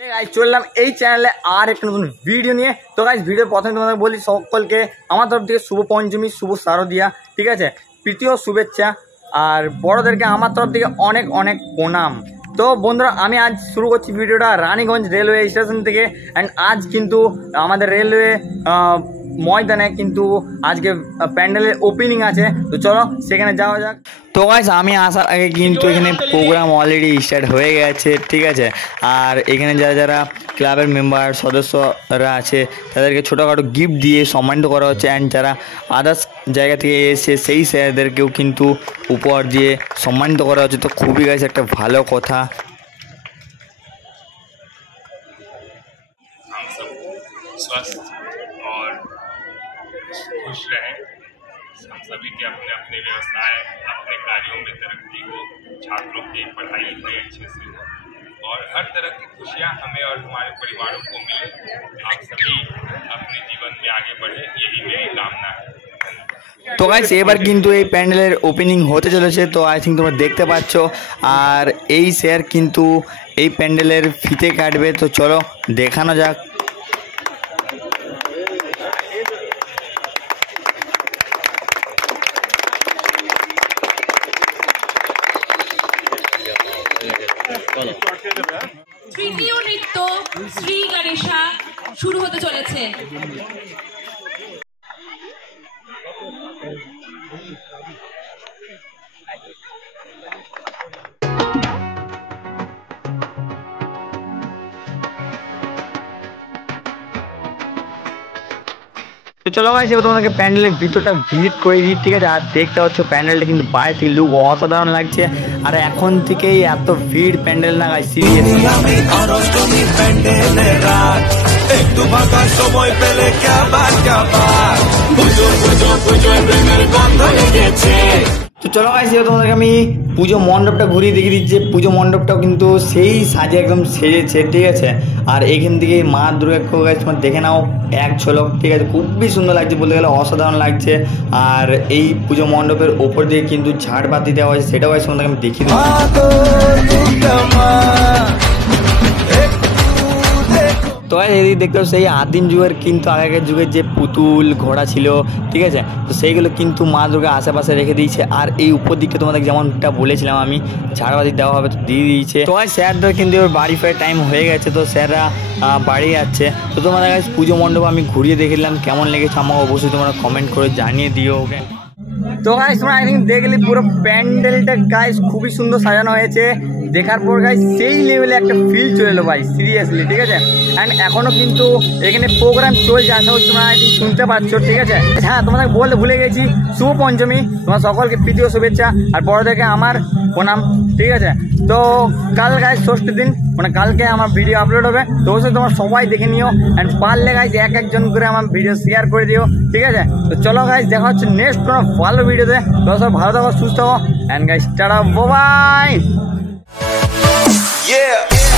Guys চললাম এই চ্যানেলে আর একটা নতুন ভিডিও নিয়ে। তো গাইস ভিডিও প্রথমে তোমাদের বলি সকলকে আমার তরফ থেকে শুভ পঞ্চমী, শুভ শারদিয়া, ঠিক আছে, প্রীতীয় শুভেচ্ছা। আর বড়োদেরকে আমার তরফ থেকে অনেক অনেক প্রণাম। তো বন্ধুরা আমি আজ শুরু করছি ভিডিওটা রানীগঞ্জ রেলওয়ে স্টেশন থেকে। অ্যান্ড আজ কিন্তু আমাদের রেলওয়ে ময়দানে কিন্তু আজকে প্যান্ডেলের ওপেনিং আছে। তো চলো সেখানে যাওয়া যাক। তো গাইস আমি আসার আগে কিন্তু এখানে প্রোগ্রাম অলরেডি স্টার্ট হয়ে গেছে, ঠিক আছে। আর এখানে যারা যারা ক্লাবের মেম্বার সদস্যরা আছে তাদেরকে ছোটোখাটো গিফট দিয়ে সম্মানিত করা হচ্ছে। অ্যান্ড যারা আদার্স জায়গা থেকে এসে সেই স্যারদেরকেও কিন্তু উপহার দিয়ে সম্মানিত করা হচ্ছে। তো খুবই গাইস একটা ভালো কথা। स्वस्थ और खुश रहें। हम सभी के अपने अपने व्यवसाय, अपने कार्यों में तरक्की हो, छात्रों की पढ़ाई लिखाई अच्छे से हो और हर तरह की खुशियां हमें और हमारे परिवारों को मिले। आप सभी अपने जीवन में आगे बढ़े, यही मेरी कामना है। তো গাইস এবার কিন্তু এই প্যান্ডেলের ওপেনিং হতে চলেছে। তো আই থিঙ্ক তোমরা দেখতে পাচ্ছ। আর এই স্যার কিন্তু এই প্যান্ডেলের ফিতে কাটবে। তো চলো দেখানো যাক। তৃতীয় নৃত্য শ্রী গণেশা শুরু হতে চলেছে। তো চলো গাইস এবার তোমাদেরকে প্যান্ডেলের ভিতরটা ভিজিট করে দিই, ঠিক আছে। আর দেখতে পাচ্ছ প্যান্ডেলটা কিন্তু বাইরে থেকে লুক অসাধারণ লাগছে। আর এখন থেকেই এত ভিড় প্যান্ডেল না গাইস, সিরিয়াসলি তো চলো গাইস এবার তোমাদেরকে আমি পুজো মণ্ডপটা ঘুরিয়ে দেখিয়ে দিচ্ছি। পুজো মণ্ডপটাও কিন্তু সেই সাজে একদম সেজেছে, ঠিক আছে। আর এইখান থেকে মা দুর্গাকে গাইস তোমার দেখে নাও এক ঝলক, ঠিক আছে। খুবই সুন্দর লাগছে, বলতে গেলে অসাধারণ লাগছে। আর এই পুজো মণ্ডপের ওপর দিয়ে কিন্তু ঝাড়বাতি দেওয়া হয়েছে, সেটাও গাইস তোমাদেরকে আমি দেখিয়ে দিচ্ছি। তো এদিকে দেখতে সেই আদিম যুগের কিন্তু আগেকার যুগের যে পুতুল ঘোড়া ছিল, ঠিক আছে, তো সেইগুলো কিন্তু মা দুর্গা আশেপাশে রেখে দিয়েছে। আর এই উপর দিকটা তোমাদের যেমনটা বলেছিলাম আমি ঝাড়বাতি দেওয়া হবে, তো দিয়ে দিয়েছে। তো স্যারদের কিন্তু এবার বাড়ি ফেরার টাইম হয়ে গেছে। তো স্যাররা বাড়ি যাচ্ছে। তো তোমাদের কাছে পুজো মণ্ডপ আমি ঘুরিয়ে দেখলাম, কেমন লেগেছে আমাকে অবশ্যই তোমরা কমেন্ট করে জানিয়ে দিও, ওকে। তো গাইস তোমরা আই থিঙ্ক দেখলে পুরো প্যান্ডেলটা গাইস খুবই সুন্দর সাজানো হয়েছে। দেখার পর গাইস সেই লেভেলে একটা ফিল চলে এলো ভাই, সিরিয়াসলি, ঠিক আছে। অ্যান্ড এখনও কিন্তু এখানে প্রোগ্রাম চলছে, আশা করছি তোমরা আই থিঙ্ক শুনতে পাচ্ছ, ঠিক আছে। হ্যাঁ তোমাদের বলতে ভুলে গেছি, শুভ পঞ্চমী, তোমার সকলকে প্রীতীয় শুভেচ্ছা আর বড়োদেরকে আমার প্রণাম, ঠিক আছে। তো কাল গাইস ষষ্ঠীর দিন, মানে কালকে আমার ভিডিও আপলোড হবে। তো অবশ্যই তোমরা সবাই দেখে নিও। অ্যান্ড পারলে গাইস একজন করে আমার ভিডিও শেয়ার করে দিও, ঠিক আছে। তো চলো গাইস দেখা হচ্ছে নেক্সট কোনো ভালো ভিডিওতে। তো সব ভালো থাকো, সুস্থ থাকো। And guys tata, bye. Yeah.